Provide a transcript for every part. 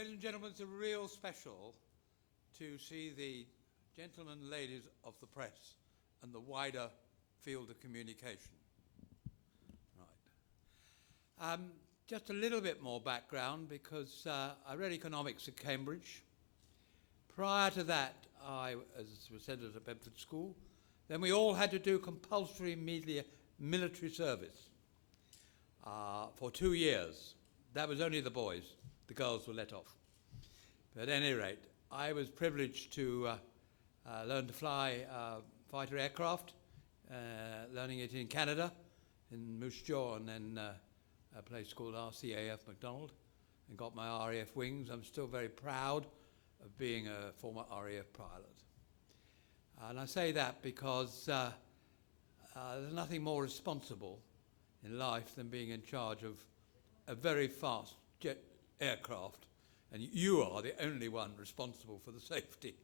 Ladies and gentlemen, it's a real special to see the gentlemen and ladies of the press and the wider field of communication. Right. Just a little bit more background, because I read economics at Cambridge. Prior to that, I, as was said, at Bedford School. Then we all had to do compulsory military service for 2 years. That was only the boys. The girls were let off. But at any rate, I was privileged to learn to fly fighter aircraft, learning it in Canada, in Moose Jaw, and then a place called RCAF McDonald, and got my RAF wings. I'm still very proud of being a former RAF pilot. And I say that because there's nothing more responsible in life than being in charge of a very fast jet aircraft, and you are the only one responsible for the safety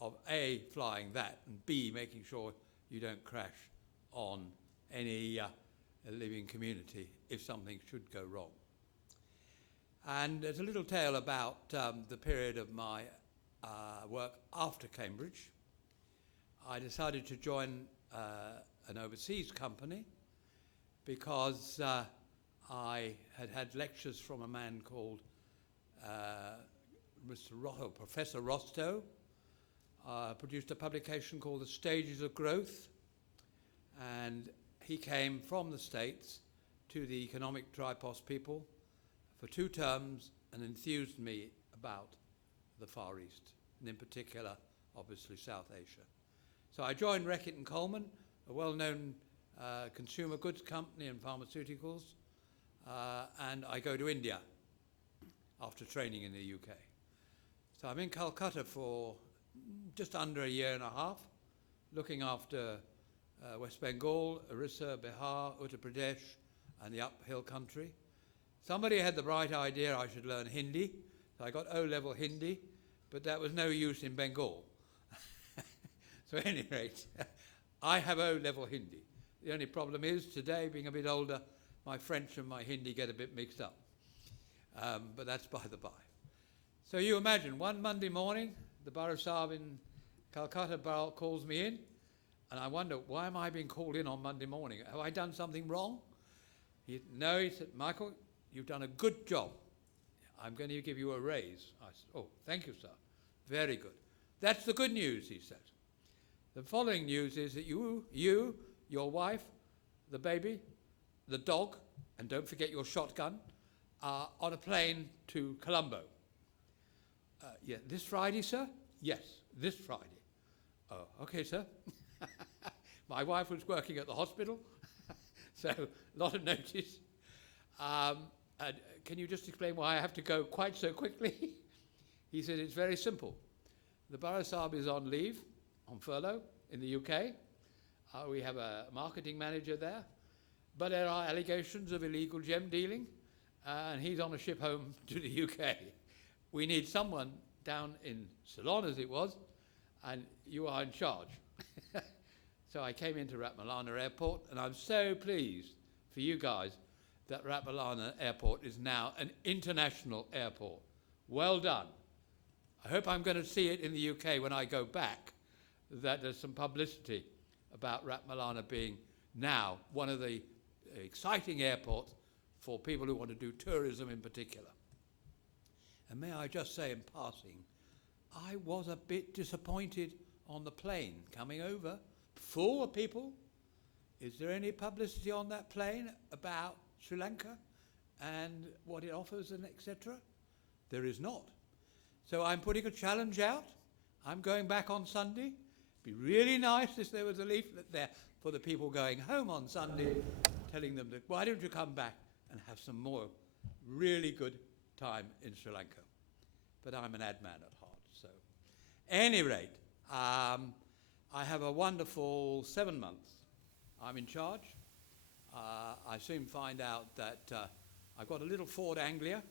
of A, flying that, and B, making sure you don't crash on any living community if something should go wrong. And there's a little tale about the period of my work after Cambridge. I decided to join an overseas company because I had had lectures from a man called Professor Rostow, produced a publication called The Stages of Growth, and he came from the States to the economic tripos people for 2 terms and enthused me about the Far East, and in particular, obviously, South Asia. So I joined Reckitt and Coleman, a well-known consumer goods company and pharmaceuticals, and I go to India after training in the UK. So I'm in Calcutta for just under a year and a half, looking after West Bengal, Orissa, Bihar, Uttar Pradesh, and the uphill country. Somebody had the bright idea I should learn Hindi, so I got O-level Hindi, but that was no use in Bengal. So at any rate, I have O-level Hindi. The only problem is, today, being a bit older, my French and my Hindi get a bit mixed up. But that's by the by. So you imagine, one Monday morning, the Borough Sahib in Calcutta calls me in, and I wonder, why am I being called in on Monday morning? Have I done something wrong? No, he said, Michael, you've done a good job. I'm going to give you a raise. I said, oh, thank you, sir. Very good. That's the good news, he said. The following news is that you, your wife, the baby, the dog, and don't forget your shotgun, are on a plane to Colombo. Yeah, this Friday, sir? Yes, this Friday. Oh, okay, sir. My wife was working at the hospital, so a lot of notice. Can you just explain why I have to go quite so quickly? He said, it's very simple. The Borough Sahib is on leave, on furlough, in the UK. We have a marketing manager there, but there are allegations of illegal gem dealing, and he's on a ship home to the UK. We need someone down in Ceylon, as it was, and you are in charge. So I came into Ratmalana Airport, and I'm so pleased for you guys that Ratmalana Airport is now an international airport. Well done. I hope I'm going to see it in the UK when I go back, that there's some publicity about Ratmalana being now one of the exciting airports for people who want to do tourism in particular. And may I just say in passing, I was a bit disappointed on the plane coming over, full of people. Is there any publicity on that plane about Sri Lanka and what it offers and etc.? There is not. So I'm putting a challenge out. I'm going back on Sunday. It'd be really nice if there was a leaflet there for the people going home on Sunday, telling them that, why don't you come back and have some more really good time in Sri Lanka. But I'm an ad man at heart, so. Any rate, I have a wonderful 7 months. I'm in charge. I soon find out that I've got a little Ford Anglia.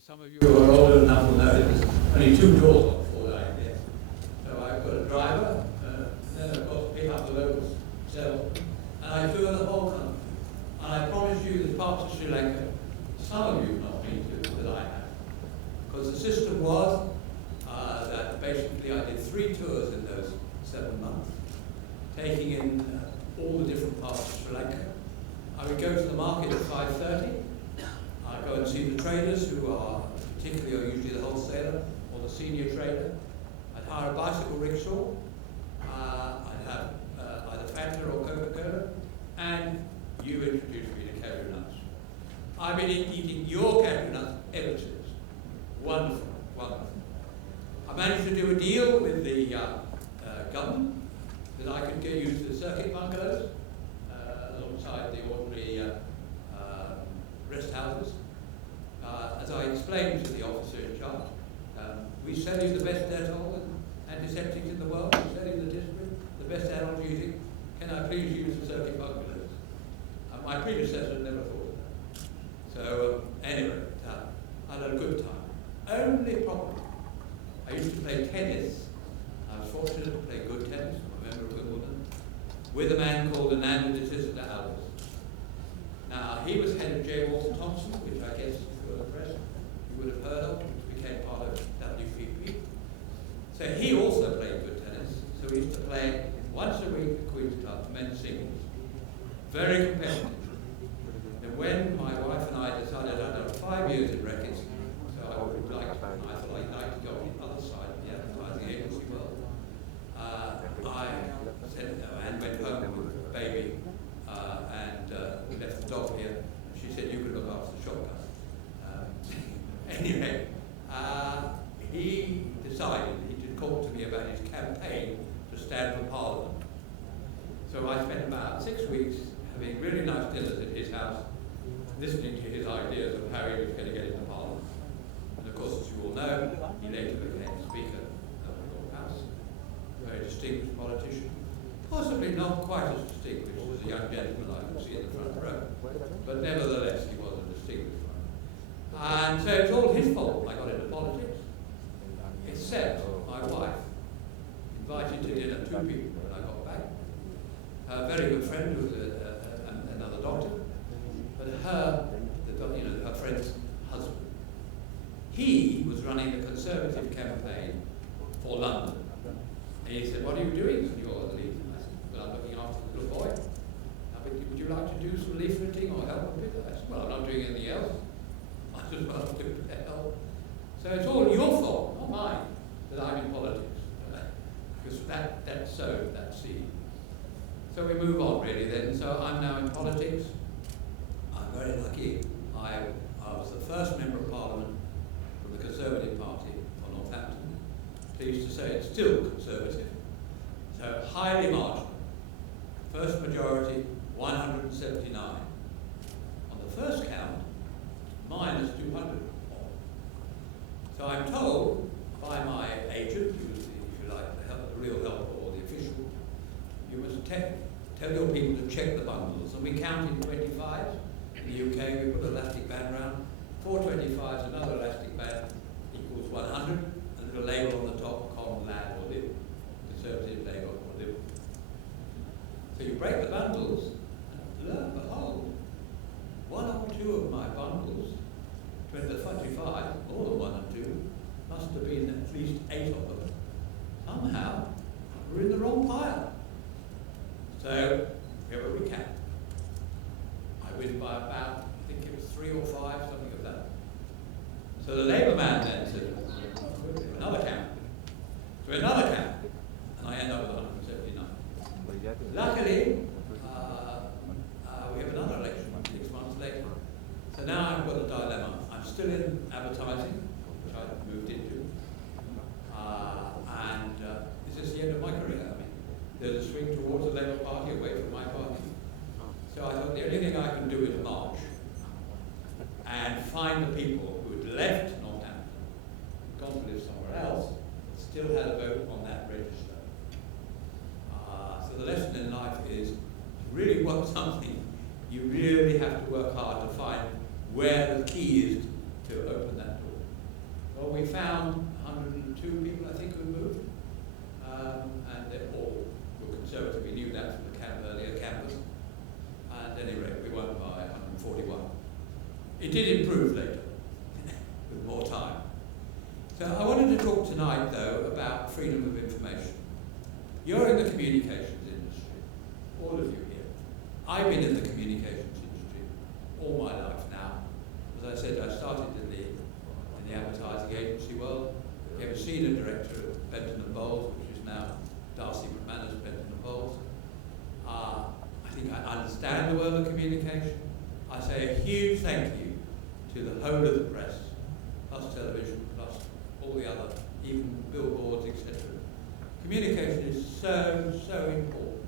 Some of you who are old enough will know there's only 2 doors on Ford Anglia. So I've got a driver, then I've got to pick up the loads, sell, and I tour the whole country. And I promise you there's parts of Sri Lanka, some of you have not been to, that I have. Because Because the system was that basically I did 3 tours in those 7 months, taking in all the different parts of Sri Lanka. I would go to the market at 5:30. I'd go and see the traders who are usually the wholesaler or the senior trader. I'd hire a bicycle rickshaw. I'd have either Fanta or Coca-Cola, and you introduced me to cashew nuts. I've been eating your cashew nuts ever since. Wonderful, wonderful. I managed to do a deal with the government that I could get used to the circuit bungalows alongside the ordinary rest houses. As I explained to the officer in charge, we sell you the best Dettol and antiseptics in the world, we sell you the district, the best analgesic. Can I please use the circuit bungalows? My predecessor never thought of that. So anyway, I had a good time. Only problem, I used to play tennis. I was fortunate to play good tennis, I'm a member of Wimbledon, with a man called Ananda Disisita Alves. Now, he was head of J. Walter Thompson, which I guess if you were the press, you would have heard of, which became part of WPP. So he also played good tennis. So we used to play once a week at Queen's Club, men's singles. Very competitive. And when my wife and I decided I'd done 5 years in records, so I thought I'd like to go on the other side of the advertising agency world, I said no and went home with the baby and left the dog here. She said, you could look after the shotgun. Anyway, he decided he did talk to me about his campaign to stand for Parliament. So I spent about 6 weeks having really nice dinners at his house, listening to his ideas of how he was going to get into Parliament. And of course, as you all know, he later became Speaker of the Lord House, a very distinguished politician, possibly not quite as distinguished as the young gentleman I could see in the front row, but nevertheless, he was a distinguished one. And so it's all his fault I got into politics, except my wife invited to dinner 2 people when I got back. A very good friend who was another doctor, but her friend's husband. He was running the Conservative campaign for London. And he said, what are you doing when you're leaving? I said, well, I'm looking after the little boy. Would you like to do some leafleting or help a bit? I said, well, I'm not doing anything else. I said, well, I'll do help. So it's all your fault, not mine, that I'm in politics. Because that sowed that seed. So we move on really then. So I'm now in politics. I'm very lucky. I was the first member of Parliament from the Conservative Party for Northampton. Pleased to say it's still Conservative. So highly marginal. First majority, 179. On the first count, minus 200. So I'm told by my agent, who was, if you like, the real helper or the official, you must tell your people to check the bundles. And we counted 25s. In the UK, we put an elastic band around. 4 25s, another elastic band equals 100. A little label on the top, com, lad, or lib. Conservative, Labour, or Liberal. So you break the bundles, and lo and behold, 1 or 2 of my bundles, 25, more than 1 and 2, must have been at least 8 of them. Somehow, we're in the wrong pile. So, we have a recap. I win by about, I think it was 3 or 5, something of that. So the Labour man then said, another count. So another count. And I end up with 179. Luckily, we have another election 6 months later. So now I've got a dilemma. I'm still in advertising, which I moved into. And is this the end of my career? I mean, there's a swing towards the Labour Party away from my party. So I thought the only thing I can do is march and find the people who had left Northampton, gone to live somewhere else, but still had a vote on that register. So the lesson in life is to really want something, you really have to work hard to find where the key is to open that door. Well, we found 102 people, I think, who moved, and they all were Conservative. We knew that from the earlier campus. At any rate, we won by 141. It did improve later, with more time. So I wanted to talk tonight, though, about freedom of information. You're in the communications industry, all of you here. I've been in the communications industry all my life now. As I said, I started in the advertising agency world, became a senior director at Benton and Bowles, which is now Darcy McManus, Benton and Bowles. I think I understand the world of communication. I say a huge thank you to the whole of the press, plus television, plus all the other, even billboards, etc. Communication is so important,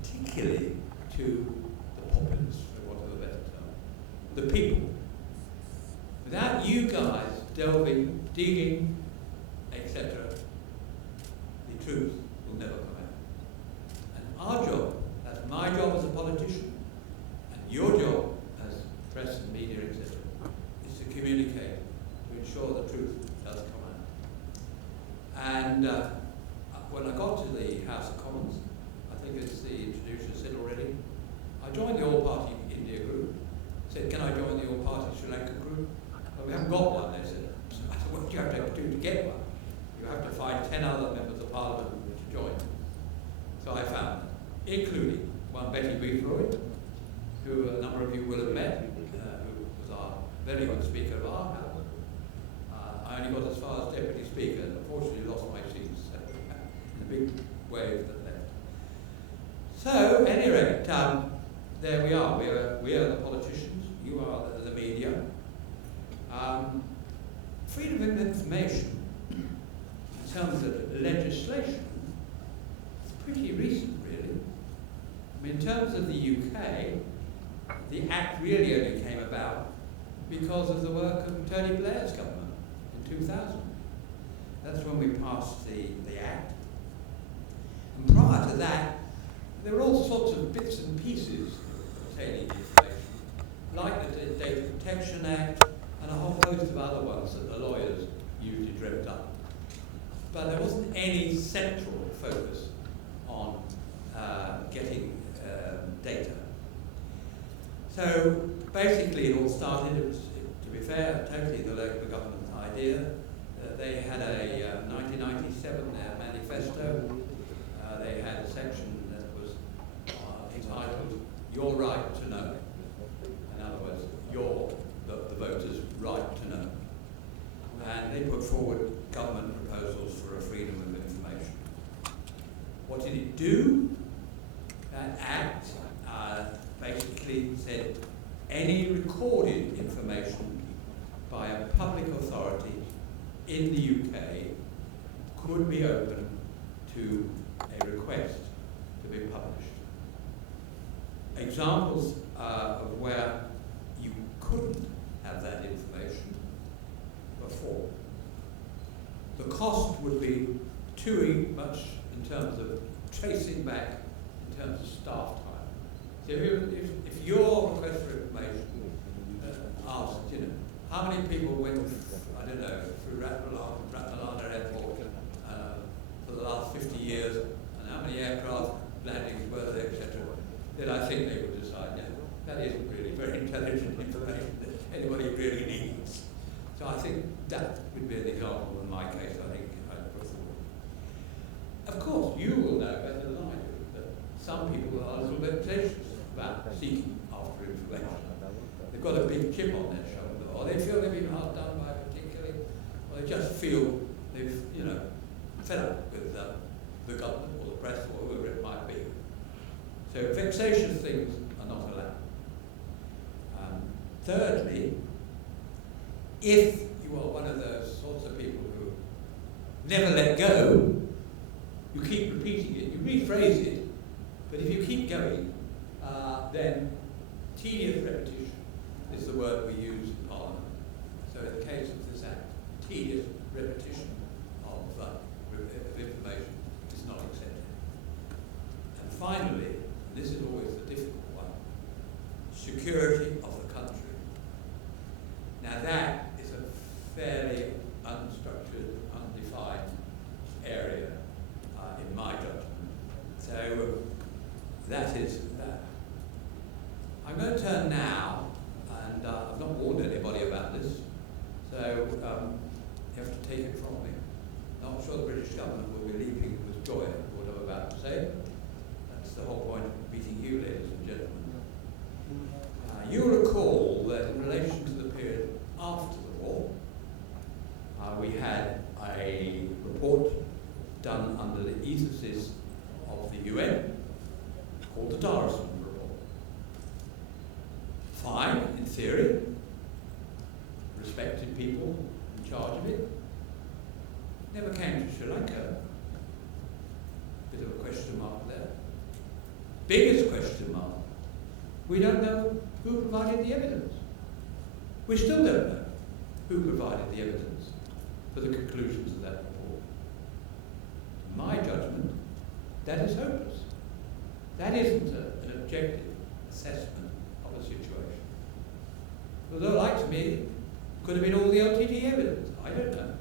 particularly to the populace, for want of a better term, the people. Without you guys delving, digging, etc., the truth will never come out. And our job, that's my job as a politician, and your job as press and media, etc., is to communicate, to ensure the truth does come out. And when I got to the House of Commons, I think as the introducer said already, I joined the All-Party India group. Said, can I join the All-Party Sri Lanka group? Well, we haven't got one, they said. So I said, what do you have to do to get one? You have to find 10 other members of Parliament to join. So I found them, including one Betty Beathroyd, who a number of you will have met, who was our very good speaker of our house. I only got as far as Deputy Speaker, and unfortunately lost my seat, so in a big wave that left. So, at any rate, there we are. We are the politicians, you are the media. Freedom of information, in terms of legislation, is pretty recent, really. I mean, in terms of the UK, the Act really only came about because of the work of Tony Blair's government in 2000. That's when we passed the Act. And prior to that, there were all sorts of bits and pieces pertaining to information, like the Data Protection Act, and a whole host of other ones that the lawyers usually dreamt up. But there wasn't any central focus on getting data. So basically it all started, it was, to be fair, totally the local government idea. They had a 1997 manifesto. They had a section that was entitled, Your Right to Know. In other words, the voters' right to know. And they put forward government proposals for a freedom of information. What did it do? That Act basically said any recorded information by a public authority in the UK could be open to a request to be published. Examples of where you couldn't have that information before. The cost would be too much in terms of tracing back, in terms of staff time. So if your request for information asked, how many people went, I don't know, through Ratmalana Airport for the last 50 years, and how many aircraft landings were there, etc., then I think they would decide, that isn't really very intelligent information that anybody really needs. So I think that would be an example in my case, I think I'd put forward. Of course, you will know better than I do that some people are a little bit anxious about seeking after information. They've got a big chip on their shoulder, or they feel they've been hard done by particularly, or they just feel they've, fed up with the government or the press or whoever it might be. So vexatious things are not allowed. Thirdly, if you are one of those sorts of people who never let go, you keep repeating it, you rephrase it, but if you keep going, then tedious repetition is the word we use in Parliament. So in the case of this Act, tedious repetition of information is not accepted. And finally, and this is always the difficult one, security of the country. Now that is a fairly unstructured, undefined area in my judgment. So that is that. I'm going to turn now, and I've not warned anybody about this, so You have to take it from me. Not sure the British government will be leaping with joy at what I'm about to say. That's the whole point of meeting you, ladies and gentlemen. You recall that in relation to the period after the war, we had a report done under the aegis of the UN called the Darusman Report. Fine, in theory, respected people in charge of it. Never came to Sri Lanka. Bit of a question mark there. Biggest question mark. We don't know who provided the evidence. We still don't know who provided the evidence for the conclusions of that report. In my judgment, that is hopeless. That isn't an objective assessment of a situation. Although, like to me, could have been all the LTD evidence. I don't know.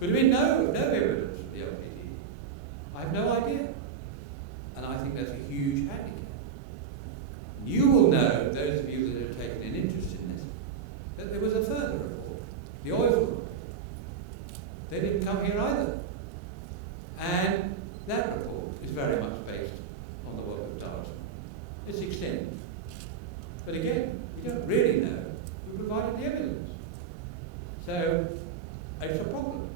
Could have been no evidence from the LTD. I have no idea. And I think that's a huge handicap. You will know, those of you that have taken an interest in this, that there was a further report, the oil report. They didn't come here either. And that report is very much based on the work of Darusman. It's extended. But again, we don't really know who provided the evidence. So, it's a problem.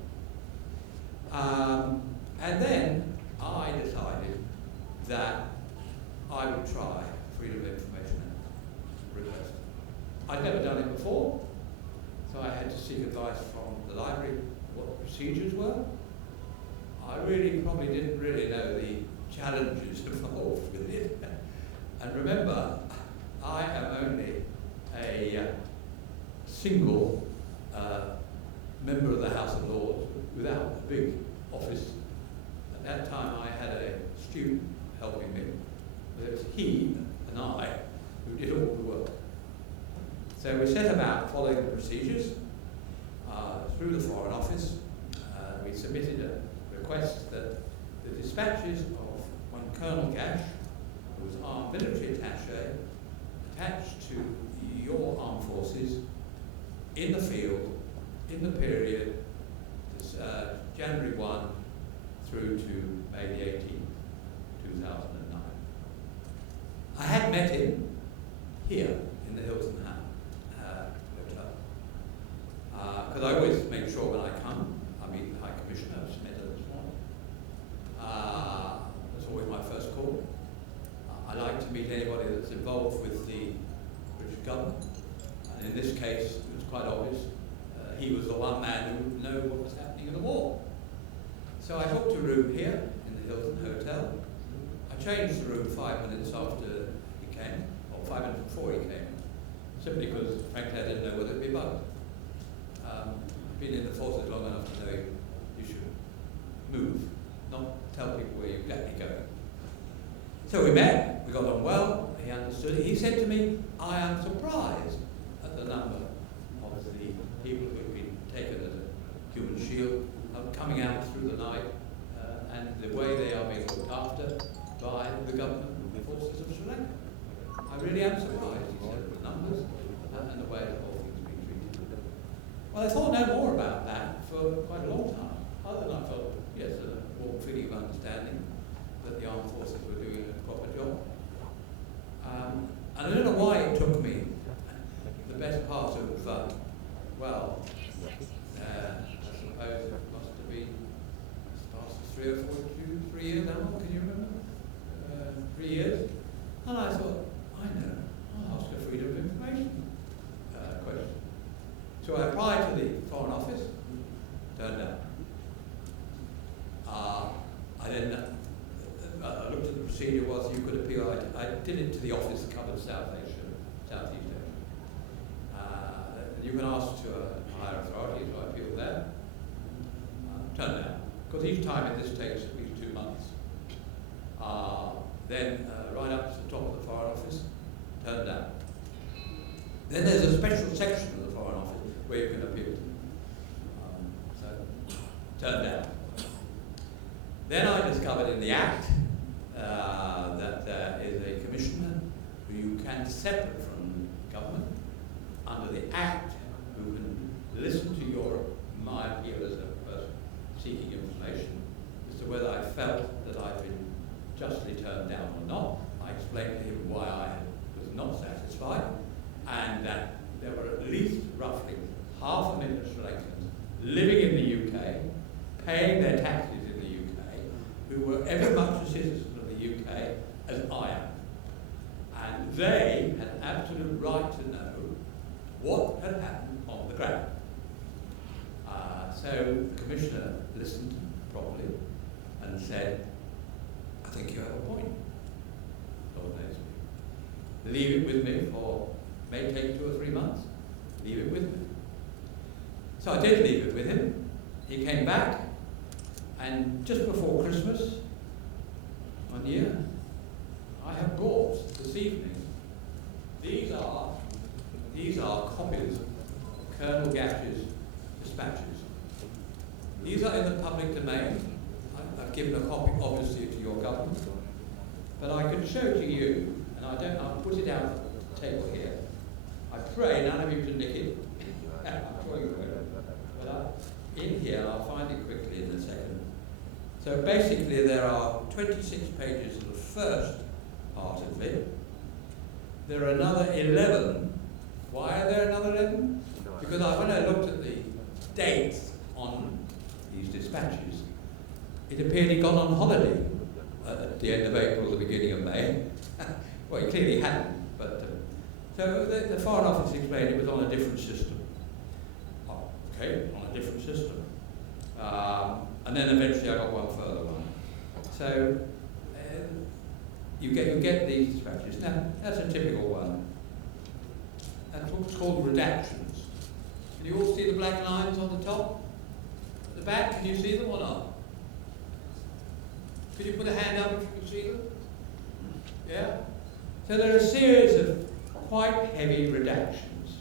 And then I decided that I would try Freedom of Information request. I'd never done it before, so I had to seek advice from the library what the procedures were. I really probably didn't really know the challenges involved with it. And remember, I am only a single member of the House of Lords without a big office. At that time I had a student helping me. But it was he and I who did all the work. So we set about following the procedures through the Foreign Office. We submitted a request that the dispatches of one Colonel Gash, who was armed military attaché, attached to your armed forces in the field in the period January 1 through to May the 18th, 2009. I had met him here in the Hilton Hotel. Because I always make sure when I come, I meet the High Commissioner, I've met her this morning. That's always my first call. I like to meet anybody that's involved with the British government. And in this case, it was quite obvious. He was the one man who would know what was happening in the war. So I booked a room here in the Hilton Hotel. I changed the room 5 minutes after he came, or 5 minutes before he came, simply because, frankly, I didn't know whether it'd be bugged. I've been in the forces long enough to know you should move, not tell people where you're exactly going. So we met, we got on well, he understood it. He said to me, I am surprised at the number of the people who have been taken as a human shield, coming out through the night, and the way they are being looked after by the government and the forces of Sri Lanka. I really am surprised, he said, at the numbers and the way the whole thing's been treated. Well, I thought no more about that for quite a long time, other than I felt, yes, a warm feeling of understanding that the armed forces were doing a proper job. And I don't know why it took me the best part of, well, I suppose it must have been as fast as 3 years now, can you remember? 3 years. And I thought, I know, I'll ask a Freedom of Information question. So I applied to the Foreign Office, turned down. I then looked at the procedure was you could appeal. I did it to the office that covered Southeast Asia. You can ask to a higher authority, so I appealed there. Turned down. Because each time this takes at least 2 months. Then right up to the top of the Foreign Office, turned down. Then there's a special section of the Foreign Office where you can appeal. So, turned down. Then I discovered in the Act that there is a commissioner who you can separate from government under the Act who can listen to my 500,000 Sri Lankans living in the UK, paying their taxes in the UK, who were every much a citizen of the UK as I am. And they had an absolute right to know what had happened on the ground. So the Commissioner listened properly and said, I think you have a point, Lord Naseby. Leave it with me for, may take 2 or 3 months, leave it with me. So I did leave it with him. He came back, and just before Christmas, one year, I have brought this evening, these are copies of Colonel Gash's dispatches. These are in the public domain. I've given a copy, obviously, to your government, but I can show to you, and I'll put it out on the table here. I pray none of you to nick it. I'm sure you will. But in here, I'll find it quickly in a second. So basically, there are 26 pages of the first part of it. There are another 11. Why are there another 11? Because when I looked at the dates on these dispatches, it appeared he'd gone on holiday at the end of April, the beginning of May. Well, he clearly hadn't, but so the Foreign Office explained it was on a different system. Okay, on a different system. And then eventually I got one further one. So you get these dispatches. Now, that's a typical one. That's what's called redactions. Can you all see the black lines on the top? At the back, can you see them or not? Could you put a hand up if you can see them? Yeah? So there are a series of quite heavy redactions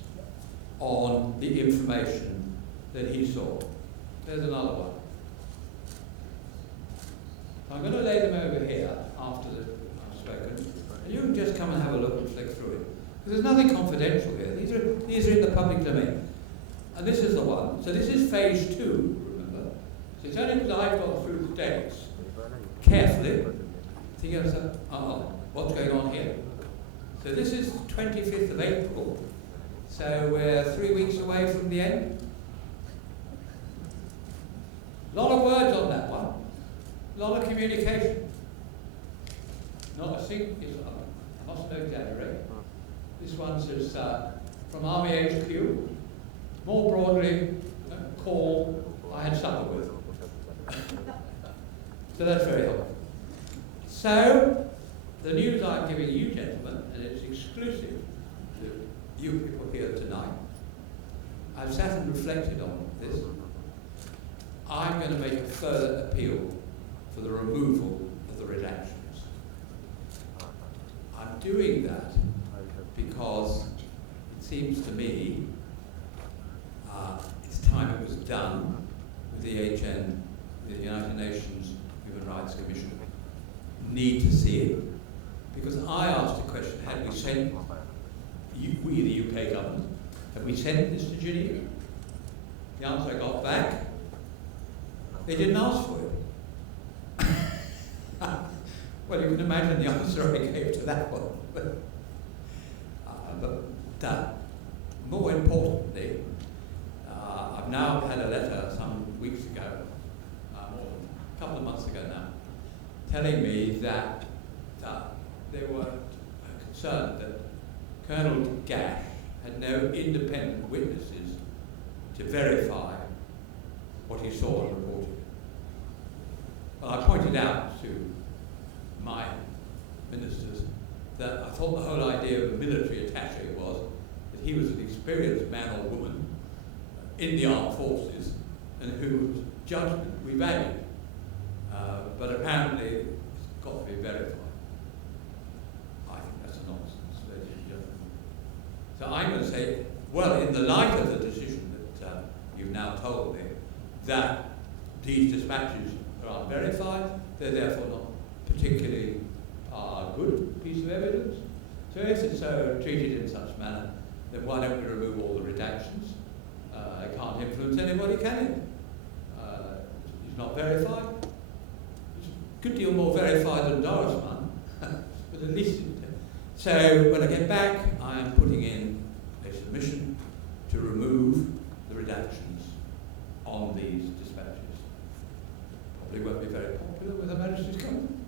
on the information that he saw. There's another one. I'm going to lay them over here after I've spoken, and you can just come and have a look and flick through it. Because there's nothing confidential here. These are in the public domain. And this is the one. So this is phase 2, remember? So it's only because I've gone through the dates carefully, thinking of what's going on here? So this is 25th of April. So we're 3 weeks away from the end. A lot of words on that one. A lot of communication. Not a single, I must not exaggerate. This one says, from Army HQ, more broadly, call I had supper with. So that's very helpful. So, the news I'm giving you, gentlemen, and it's exclusive to you people here tonight, I've sat and reflected on this. I'm going to make a further appeal for the removal of the redactions. I'm doing that because it seems to me it's time it was done with the HN, the United Nations Human Rights Commission. Need to see it. Because I asked the question, had we sent, we the UK government, have we sent this to Geneva? The answer I got back, they didn't ask for it. Well, you can imagine the answer I gave to that one. But more importantly, I've now had a letter some weeks ago, more than a couple of months ago now, telling me that they were concerned that Colonel Gash had no independent witnesses to verify what he saw and reported. Well, I pointed out to my ministers that I thought the whole idea of a military attaché was that he was an experienced man or woman in the armed forces and whose judgment we valued. But apparently it's got to be verified. I think that's nonsense, ladies and gentlemen. So I'm going to say, well, in the light of the decision that you've now told me, that these dispatches are unverified, they're therefore not particularly good piece of evidence. So if it's so treated in such manner, then why don't we remove all the redactions? It can't influence anybody, can it? It's not verified. It's a good deal more verified than Doris one, but at least so when I get back, I am putting in a submission to remove the these dispatches. Probably won't be very popular with Her Majesty's government.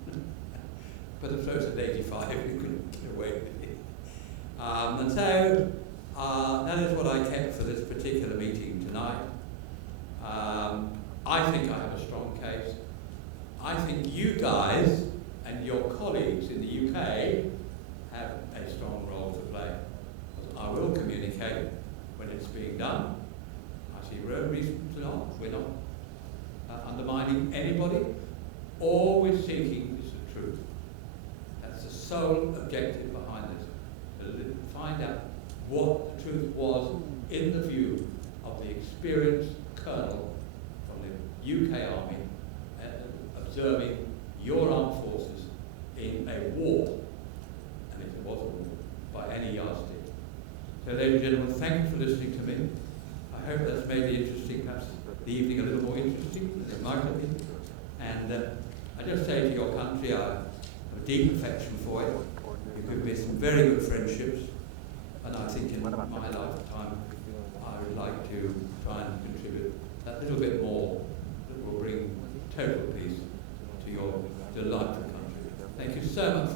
But as close as 85, you couldn't get away with it. And so that is what I kept for this particular meeting tonight. I think I have a strong case. I think you guys and your colleagues in the UK have a strong role to play. I will communicate when it's being done. I see no reason to not. We're not undermining anybody. All we're seeking is the truth. That's the sole objective behind this. To find out what the truth was in the view of the experienced colonel from the UK Army observing your armed forces in a war, and if it was a war, by any yardstick. So, ladies and gentlemen, thank you for listening to me. I hope that's made perhaps the evening a little more interesting than it might have been. And I just say to your country, I have a deep affection for it. You've given me some very good friendships, and I think in my lifetime I would like to try and contribute that little bit more that will bring total peace to your delightful country. Thank you so much.